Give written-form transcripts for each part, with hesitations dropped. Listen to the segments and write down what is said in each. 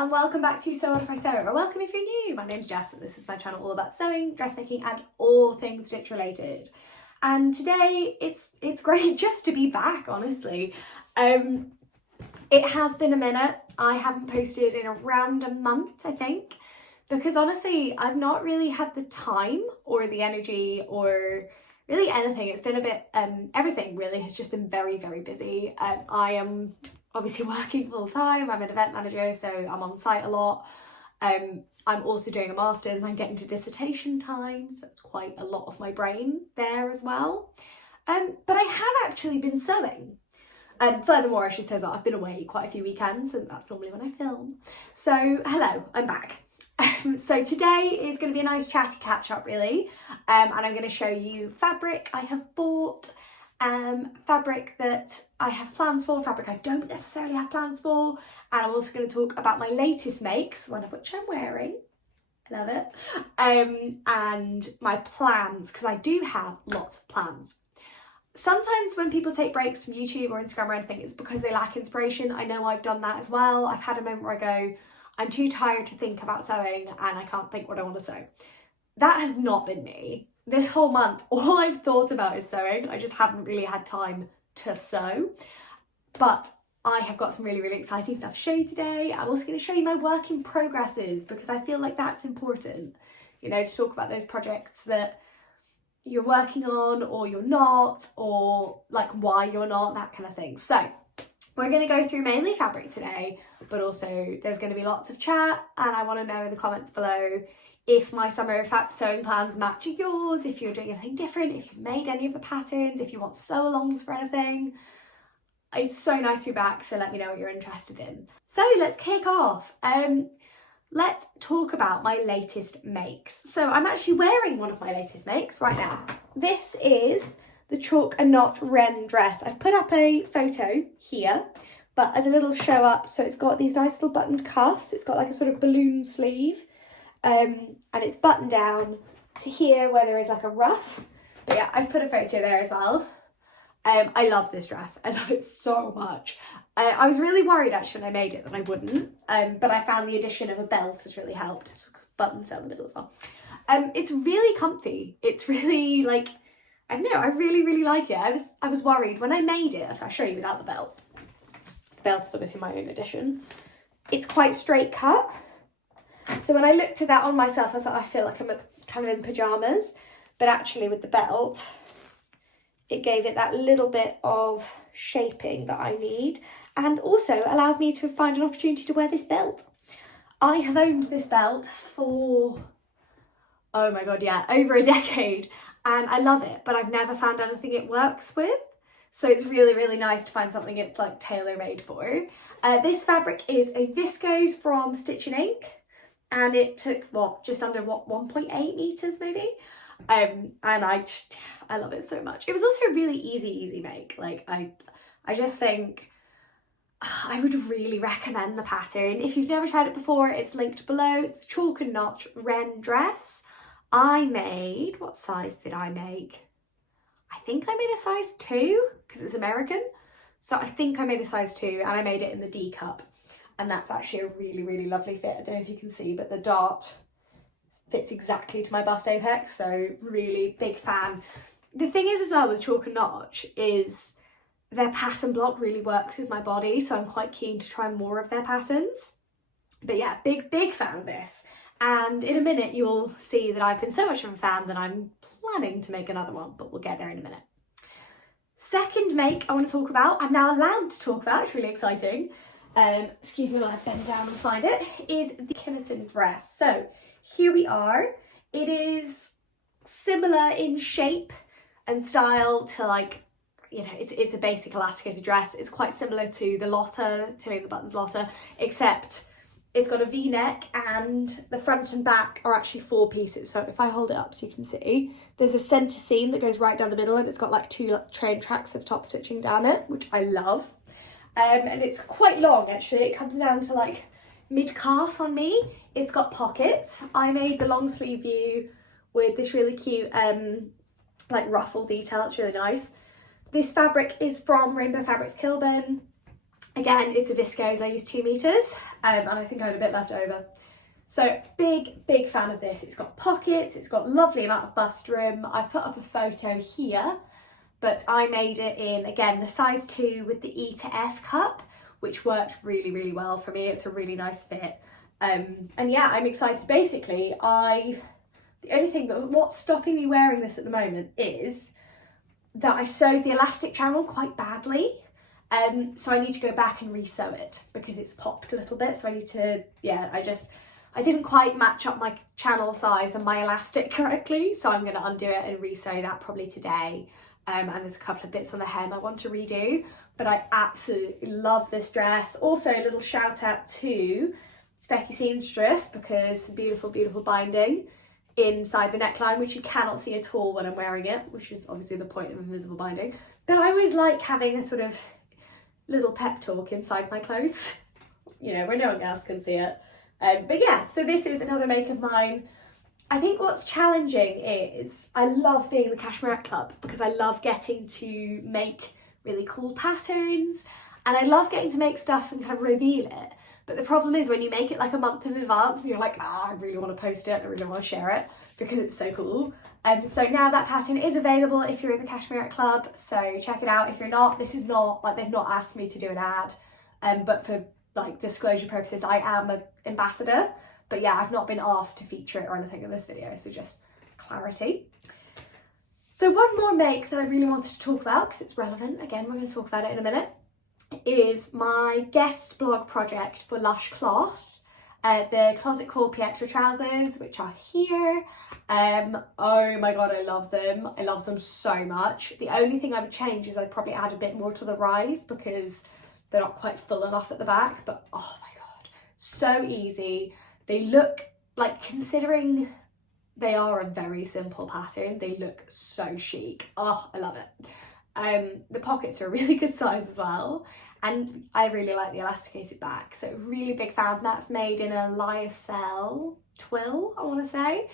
and welcome back to Sew What If I Sew, or welcome if you're new. My name's Jess and this is my channel all about sewing, dressmaking and all things stitch related. And today it's great just to be back, honestly. It has been a minute. I haven't posted in around a month, I think, because honestly I've not really had the time or the energy or really anything. It's been a bit, everything really has just been very, very busy. I am obviously working full time. I'm an event manager, so I'm on site a lot. I'm also doing a master's and I'm getting to dissertation time, so it's quite a lot of my brain there as well. But I have actually been sewing. Furthermore, I should say that I've been away quite a few weekends and that's normally when I film. So hello, I'm back. So today is going to be a nice chatty catch up really, and I'm going to show you fabric I have bought, fabric that I have plans for, fabric I don't necessarily have plans for, and I'm also going to talk about my latest makes, one of which I'm wearing, I love it, and my plans, because I do have lots of plans. Sometimes when people take breaks from YouTube or Instagram or anything, it's because they lack inspiration. I know I've done that as well. I've had a moment where I go, I'm too tired to think about sewing and I can't think what I want to sew. That has not been me. This whole month, all I've thought about is sewing. I just haven't really had time to sew. But I have got some really, really exciting stuff to show you today. I'm also going to show you my work in progresses because I feel like that's important, you know, to talk about those projects that you're working on or you're not, or like why you're not, that kind of thing. So we're going to go through mainly fabric today, but also there's going to be lots of chat, and I want to know in the comments below if my summer sewing plans match yours, if you're doing anything different, if you've made any of the patterns, if you want sew-alongs for anything. It's so nice to be back, so let me know what you're interested in. So let's kick off. Let's talk about my latest makes. So I'm actually wearing one of my latest makes right now. This is the chalk and notch wren dress. I've put up a photo here, but as a little show up, so it's got these nice little buttoned cuffs. It's got like a sort of balloon sleeve, and it's buttoned down to here where there is like a ruff. But yeah, I've put a photo there as well. I love this dress. I love it so much. I was really worried actually when I made it that I wouldn't, but I found the addition of a belt has really helped. Buttons down the middle as well. It's really comfy. It's really like, I don't know, I really, really like it. I was worried when I made it. I'll show you without the belt. The belt is obviously my own addition. It's quite straight cut. So when I looked at that on myself, I was like, I feel like I'm kind of in pajamas. But actually with the belt, it gave it that little bit of shaping that I need, and also allowed me to find an opportunity to wear this belt. I have owned this belt for, oh my God, yeah, over a decade. And I love it, but I've never found anything it works with. So it's really, really nice to find something it's like tailor-made for. This fabric is a viscose from Stitch and Ink, and it took, what, just under, what, 1.8 meters maybe? And I love it so much. It was also a really easy make. Like I just think I would really recommend the pattern. If you've never tried it before, it's linked below. It's the chalk and notch wren dress. I made, what size did I make? I think I made a size 2 because it's American. So I think I made a size 2 and I made it in the D cup. And that's actually a really, really lovely fit. I don't know if you can see, but the dart fits exactly to my bust apex, so really big fan. The thing is as well with chalk and notch is their pattern block really works with my body, so I'm quite keen to try more of their patterns. But yeah, big fan of this. And in a minute you'll see that I've been so much of a fan that I'm planning to make another one, but we'll get there in a minute. Second make I want to talk about, I'm now allowed to talk about, it's really exciting. Excuse me while I bend down and find it, is the Kineton dress. So here we are. It is similar in shape and style to, like, you know, it's a basic elasticated dress. It's quite similar to the Lotta, Tilly and the Buttons Lotta, except it's got a V-neck and the front and back are actually 4 pieces. So if I hold it up so you can see, there's a centre seam that goes right down the middle and it's got like 2 train tracks of top stitching down it, which I love. And it's quite long actually. It comes down to like mid-calf on me. It's got pockets. I made the long sleeve view with this really cute like ruffle detail. It's really nice. This fabric is from Rainbow Fabrics Kilburn. Again, it's a viscose, I used 2 meters, and I think I had a bit left over. So big fan of this. It's got pockets, it's got lovely amount of bust room. I've put up a photo here, but I made it in, again, the size 2 with the E to F cup, which worked really well for me. It's a really nice fit. And yeah, I'm excited. Basically, the only thing what's stopping me wearing this at the moment is that I sewed the elastic channel quite badly. So I need to go back and re-sew it because it's popped a little bit. So I need to, yeah, I didn't quite match up my channel size and my elastic correctly. So I'm gonna undo it and re-sew that probably today. And there's a couple of bits on the hem I want to redo, but I absolutely love this dress. Also, a little shout out to Specky Seamstress because beautiful binding inside the neckline, which you cannot see at all when I'm wearing it, which is obviously the point of invisible binding. But I always like having a sort of little pep talk inside my clothes, you know, where no one else can see it. But yeah, so this is another make of mine. I think what's challenging is I love being in the Cashmere Club because I love getting to make really cool patterns and I love getting to make stuff and kind of reveal it. But the problem is when you make it like a month in advance and you're like, I really want to post it, I really want to share it because it's so cool. So now that pattern is available if you're in the Cashmere Club, so check it out. If you're not, this is not, like they've not asked me to do an ad, but for like disclosure purposes, I am an ambassador. But yeah, I've not been asked to feature it or anything in this video, so just clarity. So one more make that I really wanted to talk about, because it's relevant, again, we're going to talk about it in a minute, is my guest blog project for Lush Cloth, the Closet Core Pietra trousers, which are here. Oh my god, I love them. I love them so much. The only thing I would change is I'd probably add a bit more to the rise because they're not quite full enough at the back, but oh my god, so easy. They look like, considering they are a very simple pattern, they look so chic. Oh, I love it. The pockets are a really good size as well. And I really like the elasticated back. So really big fan. That's made in a lyocell twill, I want to say.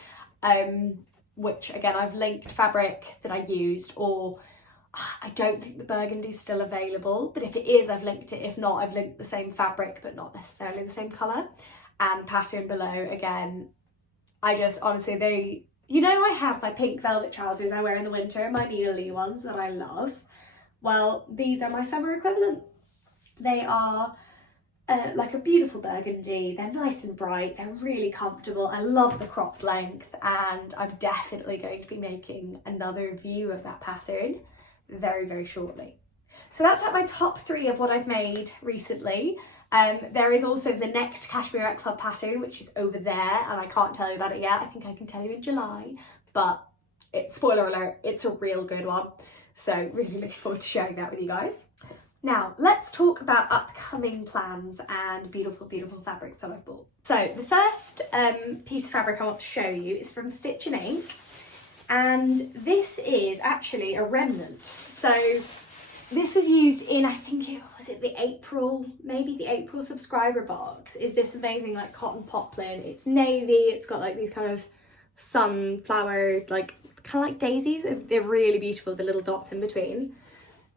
Which again, I've linked fabric that I used, or I don't think the burgundy's still available, but if it is, I've linked it. If not, I've linked the same fabric, but not necessarily the same colour. And pattern below, again, I just, honestly, you know, I have my pink velvet trousers I wear in the winter, my Nina Lee ones that I love. Well, these are my summer equivalent. They are like a beautiful burgundy, they're nice and bright, they're really comfortable, I love the cropped length, and I'm definitely going to be making another view of that pattern very shortly. So that's like my top 3 of what I've made recently. There is also the next Cashmere Club pattern, which is over there, and I can't tell you about it yet. I think I can tell you in July, but spoiler alert, it's a real good one. So really looking forward to sharing that with you guys. Now, let's talk about upcoming plans and beautiful fabrics that I've bought. So the first piece of fabric I want to show you is from Stitch & Ink, and this is actually a remnant. So this was used in, I think was it the April, maybe the April subscriber box, is this amazing like cotton poplin. It's navy, it's got like these kind of sunflower, like kind of like daisies. They're really beautiful, the little dots in between.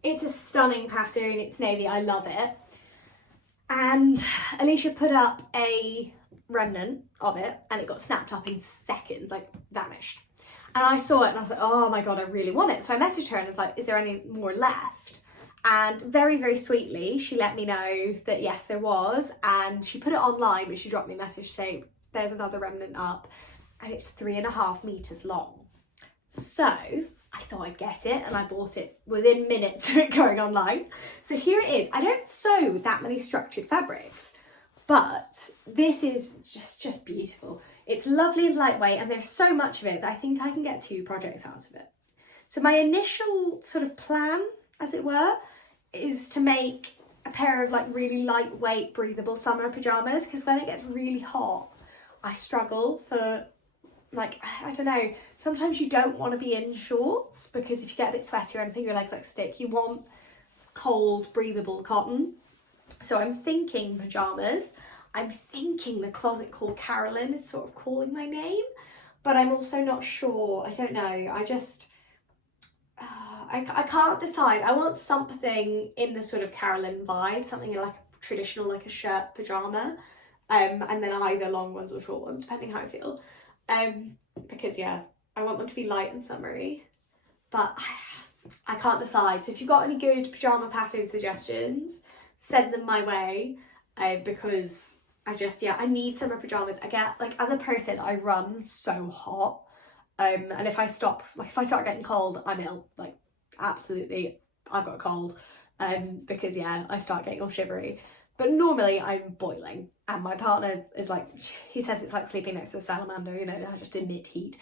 It's a stunning pattern, it's navy, I love it. And Alicia put up a remnant of it and it got snapped up in seconds, like vanished. And I saw it and I was like, oh my god, I really want it. So I messaged her and was like, is there any more left? And very sweetly, she let me know that yes, there was. And she put it online, but she dropped me a message saying, there's another remnant up. And it's 3.5 meters long. So I thought I'd get it, and I bought it within minutes of it going online. So here it is. I don't sew that many structured fabrics, but this is just beautiful. It's lovely and lightweight, and there's so much of it that I think I can get 2 projects out of it. So my initial sort of plan, as it were, is to make a pair of like really lightweight, breathable summer pajamas, because when it gets really hot, I struggle for, like, I don't know, sometimes you don't want to be in shorts because if you get a bit sweaty or anything, your legs like stick. You want cold, breathable cotton. So I'm thinking pajamas. I'm thinking the closet called Carolyn is sort of calling my name, but I'm also not sure. I don't know. I can't decide. I want something in the sort of Carolyn vibe, something like a traditional, like a shirt pyjama, and then either long ones or short ones, depending how I feel. Because yeah, I want them to be light and summery, but I can't decide. So if you've got any good pyjama pattern suggestions, send them my way, because I need summer pyjamas. I get, like, as a person, I run so hot, and if I start getting cold, I'm ill. Like, absolutely, I've got a cold, because yeah, I start getting all shivery. But normally I'm boiling, and my partner is like, he says it's like sleeping next to a salamander, you know, I just emit heat.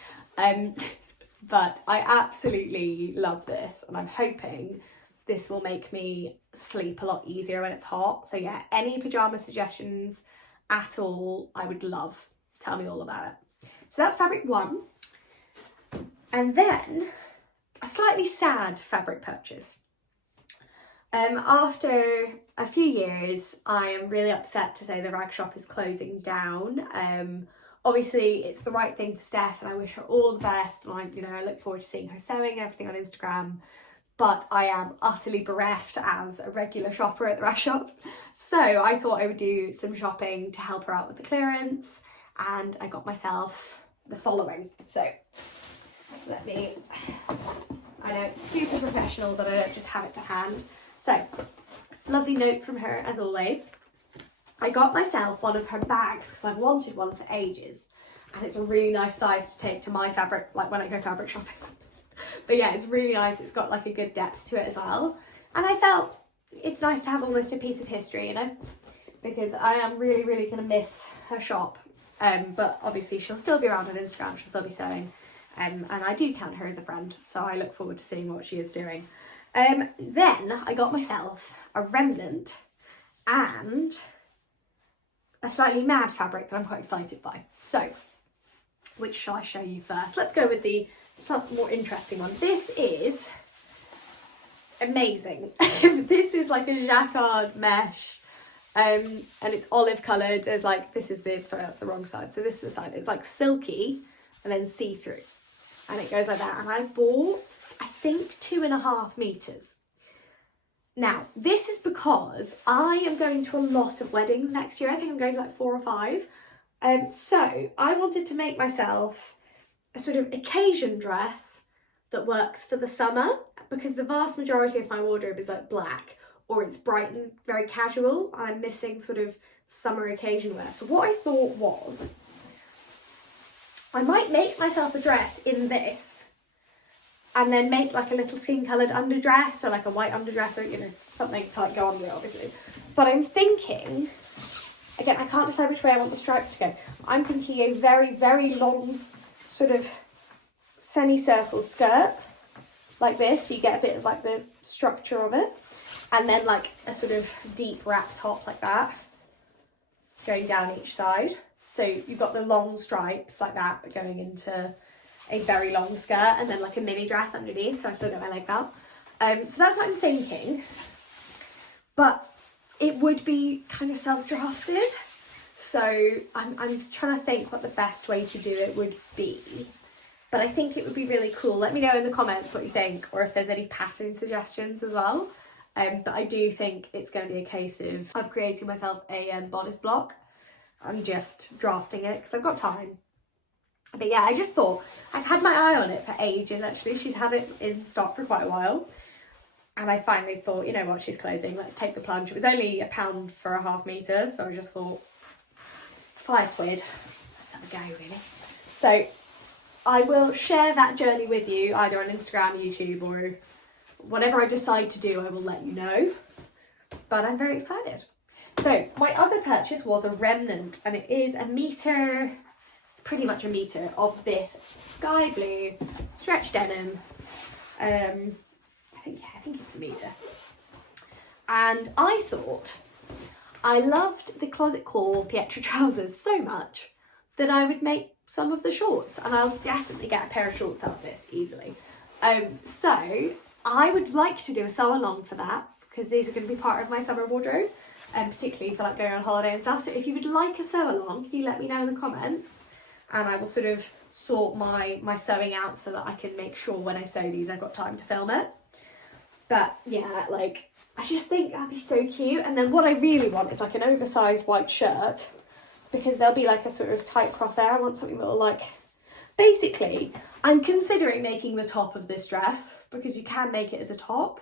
But I absolutely love this, and I'm hoping this will make me sleep a lot easier when it's hot. So yeah, any pyjama suggestions at all, I would love. Tell me all about it. So that's fabric one. And then a slightly sad fabric purchase. After a few years, I am really upset to say the rag shop is closing down. Obviously it's the right thing for Steph, and I wish her all the best, and I look forward to seeing her sewing and everything on Instagram. But I am utterly bereft as a regular shopper at the rag shop. So I thought I would do some shopping to help her out with the clearance, and I got myself the following. So I know it's super professional, but I don't just have it to hand. So, lovely note from her as always. I got myself one of her bags because I've wanted one for ages, and it's a really nice size to take to my fabric, like when I go fabric shopping. But yeah, it's really nice. It's got like a good depth to it as well. And I felt it's nice to have almost a piece of history, you know, because I am really, really going to miss her shop. But obviously she'll still be around on Instagram, she'll still be sewing. And I do count her as a friend, so I look forward to seeing what she is doing. Then I got myself a remnant and a slightly mad fabric that I'm quite excited by. So, which shall I show you first? Let's go with the more interesting one. This is amazing. This is like a jacquard mesh, and it's olive coloured. There's like, sorry, that's the wrong side. So this is the side. It's like silky and then see-through, and it goes like that. And I bought, I think, 2.5 meters. Now, this is because I am going to a lot of weddings next year. I think I'm going to like 4 or 5. So I wanted to make myself a sort of occasion dress that works for the summer, because the vast majority of my wardrobe is like black, or it's bright and very casual, and I'm missing sort of summer occasion wear. So what I thought was, I might make myself a dress in this, and then make like a little skin coloured underdress, or like a white underdress, or something to like go under it, obviously. But I'm thinking, again, I can't decide which way I want the stripes to go. I'm thinking a very, very long sort of semicircle skirt like this, so you get a bit of like the structure of it, and then like a sort of deep wrap top like that going down each side. So you've got the long stripes like that going into a very long skirt, and then like a mini dress underneath, so I still get my legs out. So that's what I'm thinking, but it would be kind of self-drafted. So I'm trying to think what the best way to do it would be. But I think it would be really cool. Let me know in the comments what you think, or if there's any pattern suggestions as well. But I do think it's going to be a case of creating myself a bodice block and just drafting it, because I've got time. But yeah, I just thought, I've had my eye on it for ages actually. She's had it in stock for quite a while. And I finally thought, you know what, she's closing, let's take the plunge. It was only £1 for a half metre, so I just thought, £5. Let's have a go, really. So I will share that journey with you, either on Instagram, YouTube, or whatever I decide to do, I will let you know. But I'm very excited. So my other purchase was a remnant, and it is 1 metre, it's pretty much 1 metre of this sky blue stretch denim. I think it's 1 metre. And I thought I loved the Closet Core Pietra trousers so much that I would make some of the shorts, and I'll definitely get a pair of shorts out of this easily. So I would like to do a sew along for that, because these are going to be part of my summer wardrobe, and particularly for like going on holiday and stuff. So if you would like a sew along, you let me know in the comments, and I will sort of sort my sewing out so that I can make sure when I sew these I've got time to film it. But yeah, like, I just think that'd be so cute. And then what I really want is like an oversized white shirt, because there'll be like a sort of tight cross there. I want something that'll like, basically, I'm considering making the top of this dress, because you can make it as a top.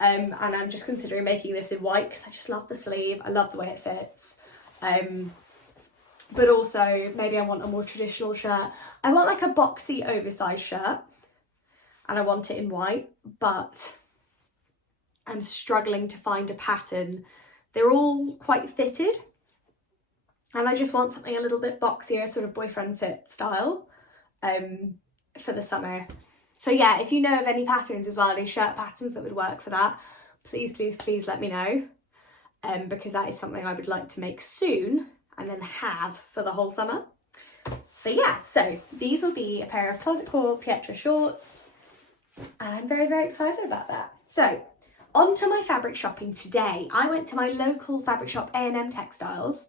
And I'm just considering making this in white because I just love the sleeve. I love the way it fits. But also maybe I want a more traditional shirt. I want like a boxy oversized shirt, and I want it in white, but I'm struggling to find a pattern. They're all quite fitted, and I just want something a little bit boxier, sort of boyfriend fit style, for the summer. So yeah, if you know of any patterns as well, any shirt patterns that would work for that, please, please, please let me know. Because that is something I would like to make soon and then have for the whole summer. But yeah, so these will be a pair of Closet Core Pietra shorts, and I'm very, very excited about that. So on to my fabric shopping today. I went to my local fabric shop, A&M Textiles,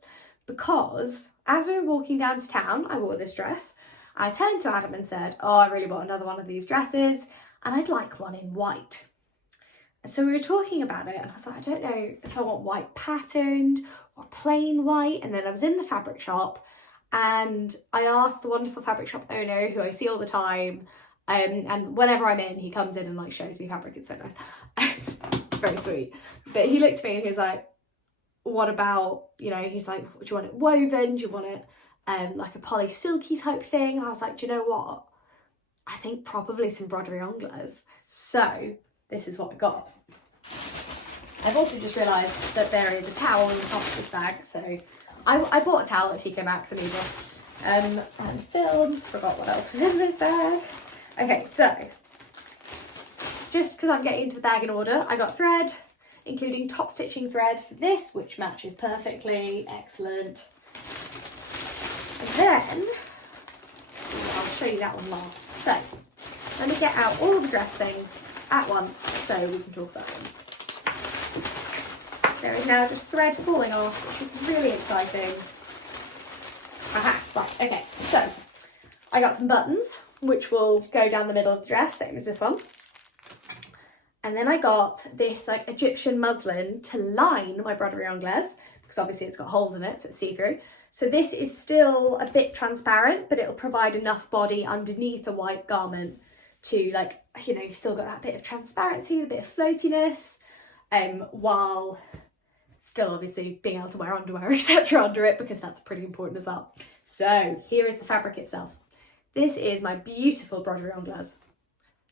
because as we were walking down to town, I wore this dress. I turned to Adam and said, oh, I really want another one of these dresses, and I'd like one in white. So we were talking about it, and I was like, I don't know if I want white patterned or plain white. And then I was in the fabric shop, and I asked the wonderful fabric shop owner, who I see all the time, and whenever I'm in, he comes in and like shows me fabric. It's so nice. It's very sweet. But he looked at me and he was like, what about, you know, he's like, do you want it woven? Do you want it like a poly silky type thing? And I was like, do you know what? I think probably some broderie anglaise. So this is what I got. I've also just realised that there is a towel in the top of this bag. So I bought a towel at TK Maxx and Lidl. And films, forgot what else was in this bag. Okay, so just because I'm getting into the bag in order, I got thread, including top stitching thread for this, which matches perfectly. Excellent. And then, I'll show you that one last. So, let me get out all the dress things at once so we can talk about them. There is now just thread falling off, which is really exciting. Aha, right, okay. So, I got some buttons, which will go down the middle of the dress, same as this one. And then I got this like Egyptian muslin to line my broderie anglaise, because obviously it's got holes in it, so it's see-through. So this is still a bit transparent, but it'll provide enough body underneath a white garment to, like, you know, you've still got that bit of transparency, a bit of floatiness, while still obviously being able to wear underwear, etc. under it, because that's pretty important as well. So here is the fabric itself. This is my beautiful broderie anglaise.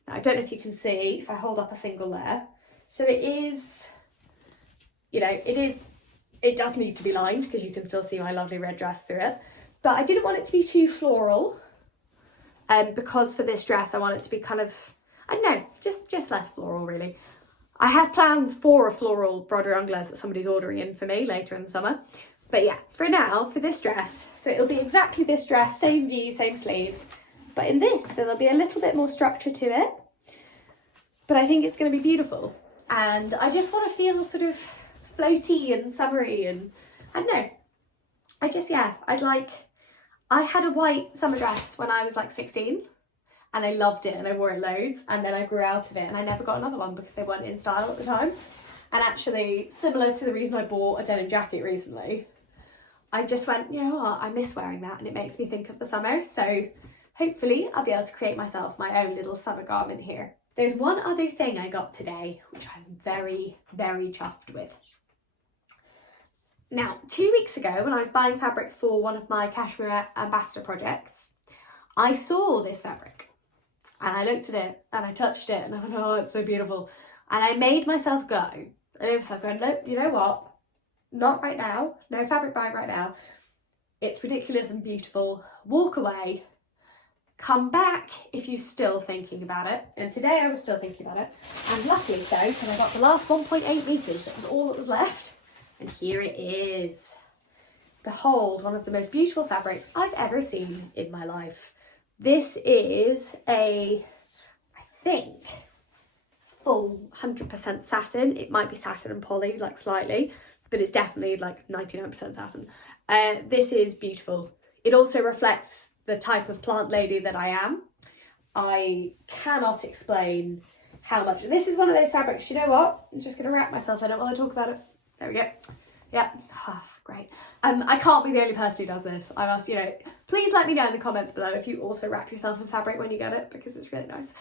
Now, I don't know if you can see if I hold up a single layer. So it is, you know, it does need to be lined, because you can still see my lovely red dress through it. But I didn't want it to be too floral, because for this dress I want it to be kind of, I don't know, just less floral really. I have plans for a floral broderie anglaise that somebody's ordering in for me later in the summer. But yeah, for now, for this dress, so it'll be exactly this dress, same view, same sleeves, but in this, so there'll be a little bit more structure to it. But I think it's going to be beautiful. And I just want to feel sort of floaty and summery, and I don't know. I had a white summer dress when I was like 16, and I loved it and I wore it loads, and then I grew out of it and I never got another one because they weren't in style at the time. And actually, similar to the reason I bought a denim jacket recently, I just went, you know what, I miss wearing that and it makes me think of the summer. So hopefully I'll be able to create myself my own little summer garment here. There's one other thing I got today, which I'm very, very chuffed with. Now, 2 weeks ago, when I was buying fabric for one of my Cashmere Ambassador projects, I saw this fabric and I looked at it and I touched it and I went, oh, it's so beautiful. And I made myself go. I made myself go, no, you know what? Not right now. No fabric buying right now. It's ridiculous and beautiful. Walk away. Come back if you're still thinking about it. And today I was still thinking about it. And luckily so, because I got the last 1.8 metres. That was all that was left. And here it is. Behold, one of the most beautiful fabrics I've ever seen in my life. This is a, I think, full 100% satin. It might be satin and poly, like slightly, but it's definitely like 99% satin. This is beautiful. It also reflects the type of plant lady that I am. I cannot explain how much. And this is one of those fabrics, do you know what? I'm just going to wrap myself in it while I talk about it. There we go. Yeah, great. I can't be the only person who does this. I must, please let me know in the comments below if you also wrap yourself in fabric when you get it, because it's really nice.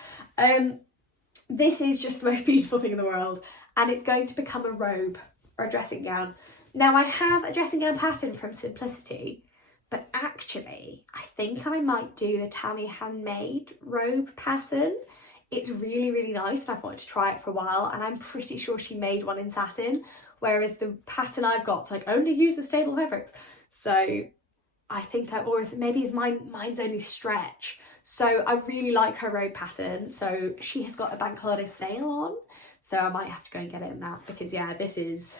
This is just the most beautiful thing in the world, and it's going to become a robe or a dressing gown. Now, I have a dressing gown pattern from Simplicity, but actually I think I might do the Tammy handmade robe pattern. It's really, really nice, and I've wanted to try it for a while, and I'm pretty sure she made one in satin, whereas the pattern I've got's like only use the stable fabrics. So I think mine's only stretch. So I really like her robe pattern. So she has got a bank holiday sale on, so I might have to go and get it in that, because yeah, this is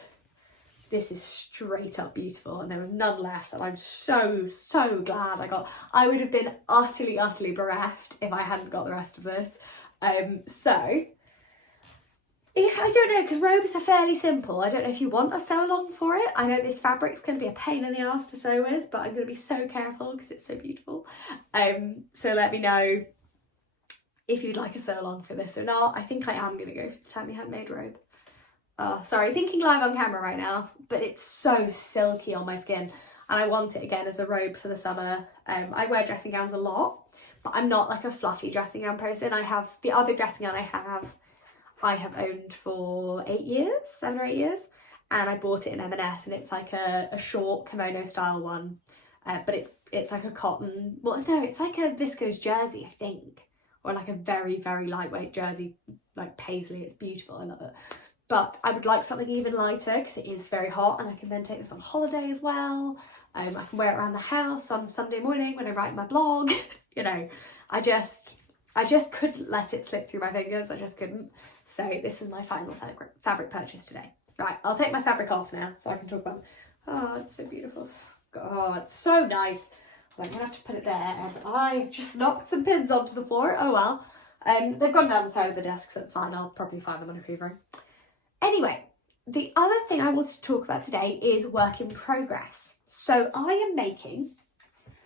straight up beautiful, and there was none left, and I'm so glad I got. I would have been utterly bereft if I hadn't got the rest of this. So if I don't know, because robes are fairly simple, I don't know if you want a sew along for it. I know this fabric's going to be a pain in the arse to sew with, but I'm going to be so careful because it's so beautiful. So let me know if you'd like a sew along for this or not. I think I am going to go for the Tammy handmade robe. Oh, sorry, thinking live on camera right now, but it's so silky on my skin, and I want it again as a robe for the summer. I wear dressing gowns a lot, but I'm not like a fluffy dressing gown person. I have the other dressing gown I have owned for 7 or 8 years, and I bought it in M&S, and it's like a short kimono style one, but it's like a cotton, well no, it's like a viscose jersey, I think, or like a very lightweight jersey, like paisley. It's beautiful, I love it. But I would like something even lighter because it is very hot, and I can then take this on holiday as well. I can wear it around the house on Sunday morning when I write my blog. I just couldn't let it slip through my fingers. I just couldn't. So this was my final fabric purchase today. Right, I'll take my fabric off now so I can talk about it. Oh, it's so beautiful. God, it's so nice. I'm gonna have to put it there, and I just knocked some pins onto the floor. Oh well. They've gone down the side of the desk, so it's fine. I'll probably find them on a hoovering. Anyway, the other thing I wanted to talk about today is work in progress. So I am making,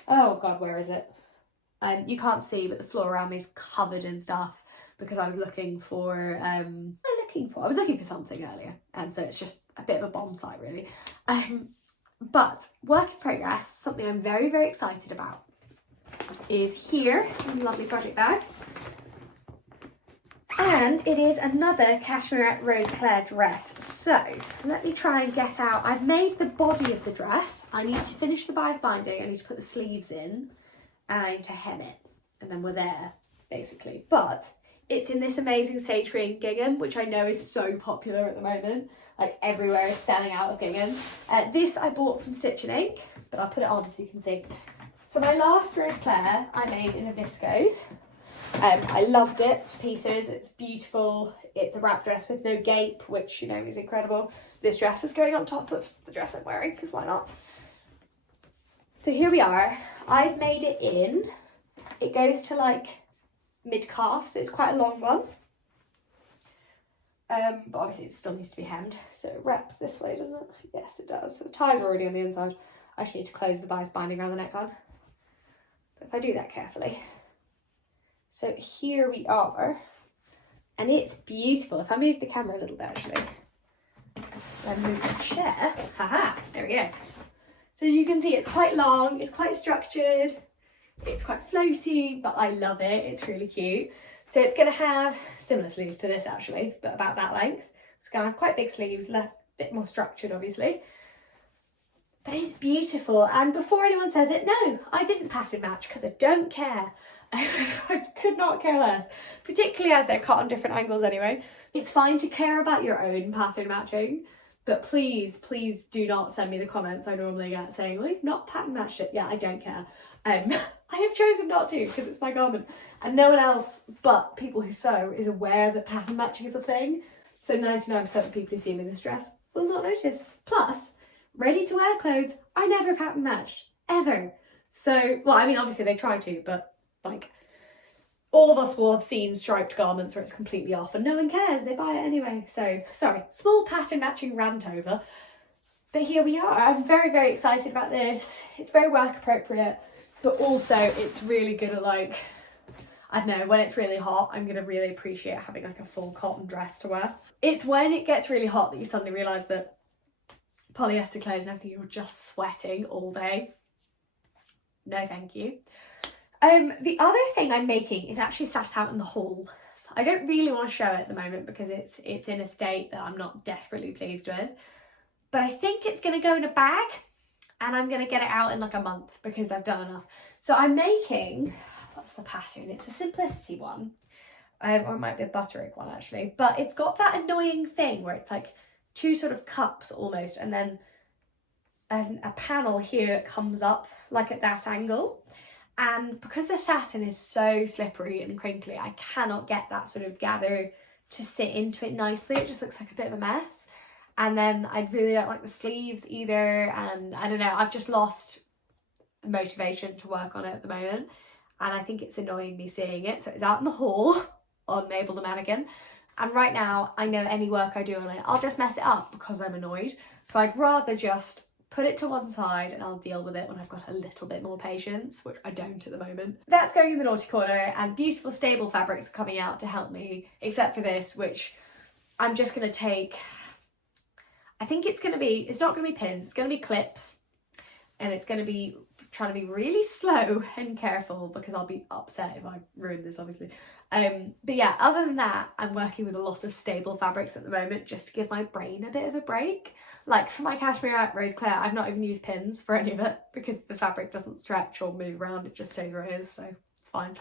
oh God, where is it? You can't see, but the floor around me is covered in stuff because I was looking for, I was looking for something earlier, and so it's just a bit of a bomb site really. But work in progress, something I'm very excited about, is here in a lovely project bag. And it is another Cashmere Rose Claire dress. So let me try and get out. I've made the body of the dress. I need to finish the bias binding. I need to put the sleeves in, and I need to hem it, and then we're there basically. But it's in this amazing sage green gingham, which I know is so popular at the moment. Like everywhere is selling out of gingham. This I bought from Stitch and Ink, but I'll put it on so you can see. So my last Rose Claire I made in a viscose. I loved it to pieces. It's beautiful. It's a wrap dress with no gape, which is incredible. This dress is going on top of the dress I'm wearing, because why not? So here we are. I've made it in. It goes to like mid-calf, so it's quite a long one. But obviously it still needs to be hemmed, so it wraps this way, doesn't it? Yes, it does. So the ties are already on the inside. I just need to close the bias binding around the neckline. But if I do that carefully. So here we are, and it's beautiful. If I move the camera a little bit, actually, then move the chair, there we go. So as you can see, it's quite long, it's quite structured, it's quite floaty, but I love it, it's really cute. So it's gonna have similar sleeves to this actually, but about that length. It's gonna have quite big sleeves, bit more structured obviously. But it's beautiful, and before anyone says it, no, I didn't pattern match because I don't care. I could not care less, particularly as they're cut on different angles anyway. It's fine to care about your own pattern matching, but please do not send me the comments I normally get saying, well, you've not pattern matched it. Yeah, I don't care. I have chosen not to because it's my garment, and no one else but people who sew is aware that pattern matching is a thing. So 99% of people who see me in this dress will not notice. Plus, ready to wear clothes are never pattern matched, ever. So, well, I mean, obviously they try to, but like, all of us will have seen striped garments where it's completely off and no one cares, they buy it anyway. So, sorry, small pattern matching rant over. But here we are. I'm very excited about this. It's very work appropriate, but also it's really good at like, I don't know, when it's really hot, I'm going to really appreciate having like a full cotton dress to wear. It's when it gets really hot that you suddenly realise that polyester clothes and everything, you're just sweating all day. No, thank you. The other thing I'm making is actually sat out in the hall. I don't really want to show it at the moment because it's in a state that I'm not desperately pleased with. But I think it's going to go in a bag and I'm going to get it out in like a month because I've done enough. So I'm making, what's the pattern? It's a simplicity one. Or it might be a butterick one actually. But it's got that annoying thing where it's like two sort of cups almost and then a panel here that comes up like at that angle. And because the satin is so slippery and crinkly, I cannot get that sort of gather to sit into it nicely. It just looks like a bit of a mess. And then I really don't like the sleeves either. And I don't know, I've just lost motivation to work on it at the moment. And I think it's annoying me seeing it. So it's out in the hall on Mabel the mannequin. And right now, I know any work I do on it, I'll just mess it up because I'm annoyed. So I'd rather just put it to one side and I'll deal with it when I've got a little bit more patience, which I don't at the moment. That's going in the naughty corner, and beautiful stable fabrics are coming out to help me, except for this, which I'm just going to take, I think it's not going to be pins, it's going to be clips, and it's going to be trying to be really slow and careful because I'll be upset if I ruin this, obviously. But yeah, other than that, I'm working with a lot of stable fabrics at the moment just to give my brain a bit of a break. Like for my cashmere rose Claire, I've not even used pins for any of it because the fabric doesn't stretch or move around, it just stays where it is, so it's fine.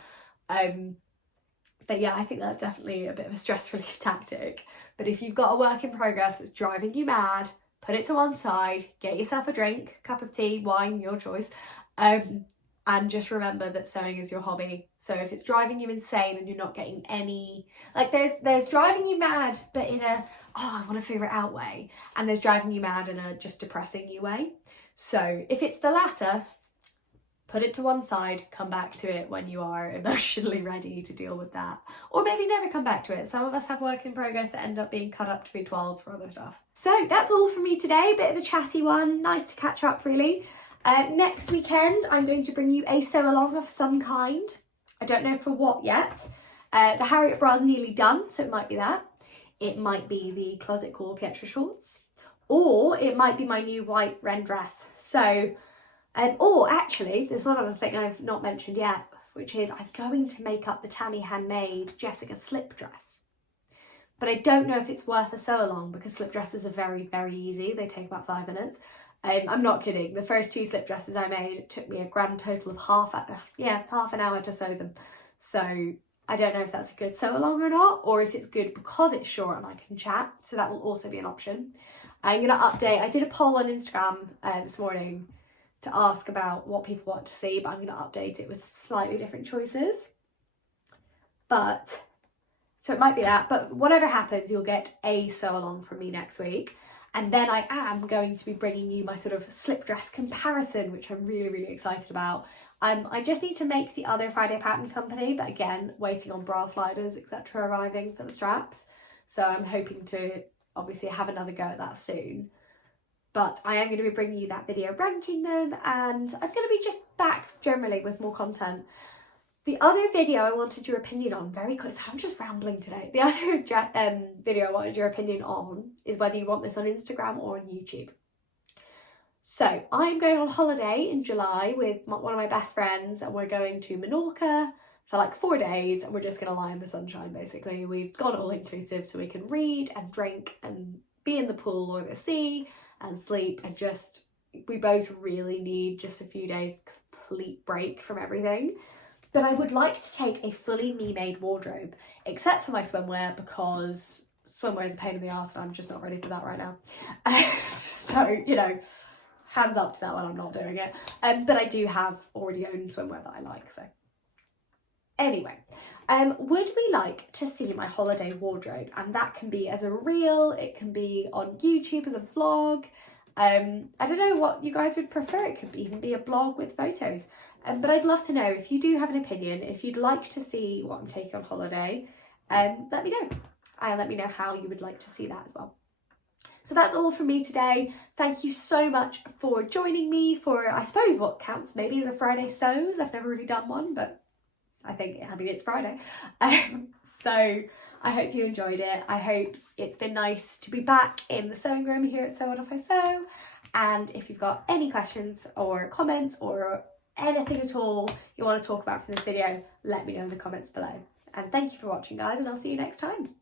But yeah, I think that's definitely a bit of a stress relief tactic. But if you've got a work in progress that's driving you mad, put it to one side, get yourself a drink, cup of tea, wine, your choice, and just remember that sewing is your hobby. So if it's driving you insane and you're not getting any, like there's driving you mad but in a, oh, I want to figure it out way, and there's driving you mad in a just depressing you way. So if it's the latter, put it to one side, come back to it when you are emotionally ready to deal with that. Or maybe never come back to it. Some of us have work in progress that end up being cut up to be twirls for other stuff. So that's all from me today. Bit of a chatty one. Nice to catch up, really. Next weekend, I'm going to bring you a sew-along of some kind. I don't know for what yet. The Harriet bra is nearly done, so it might be that. It might be the Closet Cool Pietra shorts. Or it might be my new white Wren dress. So, or actually, there's one other thing I've not mentioned yet, which is I'm going to make up the Tammy Handmade Jessica slip dress. But I don't know if it's worth a sew-along because slip dresses are very, very easy. They take about 5 minutes. I'm not kidding. The first 2 slip dresses I made took me a grand total of half an hour to sew them. So I don't know if that's a good sew along or not, or if it's good because it's short and I can chat. So that will also be an option. I'm going to update. I did a poll on Instagram this morning to ask about what people want to see, but I'm going to update it with slightly different choices. But so it might be that, but whatever happens, you'll get a sew along from me next week. And then I am going to be bringing you my sort of slip dress comparison, which I'm really, really excited about. I just need to make the other Friday Pattern Company, but again, waiting on bra sliders, etc. arriving for the straps. So I'm hoping to obviously have another go at that soon. But I am going to be bringing you that video ranking them, and I'm going to be just back generally with more content. The other video I wanted your opinion on, very quick, so I'm just rambling today. The other video I wanted your opinion on is whether you want this on Instagram or on YouTube. So I'm going on holiday in July with one of my best friends, and we're going to Menorca for like 4 days, and we're just going to lie in the sunshine basically. We've got all inclusive so we can read and drink and be in the pool or the sea and sleep, and just, we both really need just a few days complete break from everything. But I would like to take a fully me-made wardrobe, except for my swimwear, because swimwear is a pain in the arse and I'm just not ready for that right now. So, you know, hands up to that one, I'm not doing it. But I do have already owned swimwear that I like, so. Anyway, would we like to see my holiday wardrobe? And that can be as a reel, it can be on YouTube as a vlog. I don't know what you guys would prefer. It could even be a blog with photos. But I'd love to know if you do have an opinion, if you'd like to see what I'm taking on holiday, let me know. And let me know how you would like to see that as well. So that's all from me today. Thank you so much for joining me for, I suppose, what counts maybe as a Friday sews. I've never really done one, but I mean, it's Friday. So I hope you enjoyed it. I hope it's been nice to be back in the sewing room here at Sew On If I Sew. And if you've got any questions or comments or anything at all you want to talk about from this video, let me know in the comments below. And thank you for watching, guys, and I'll see you next time.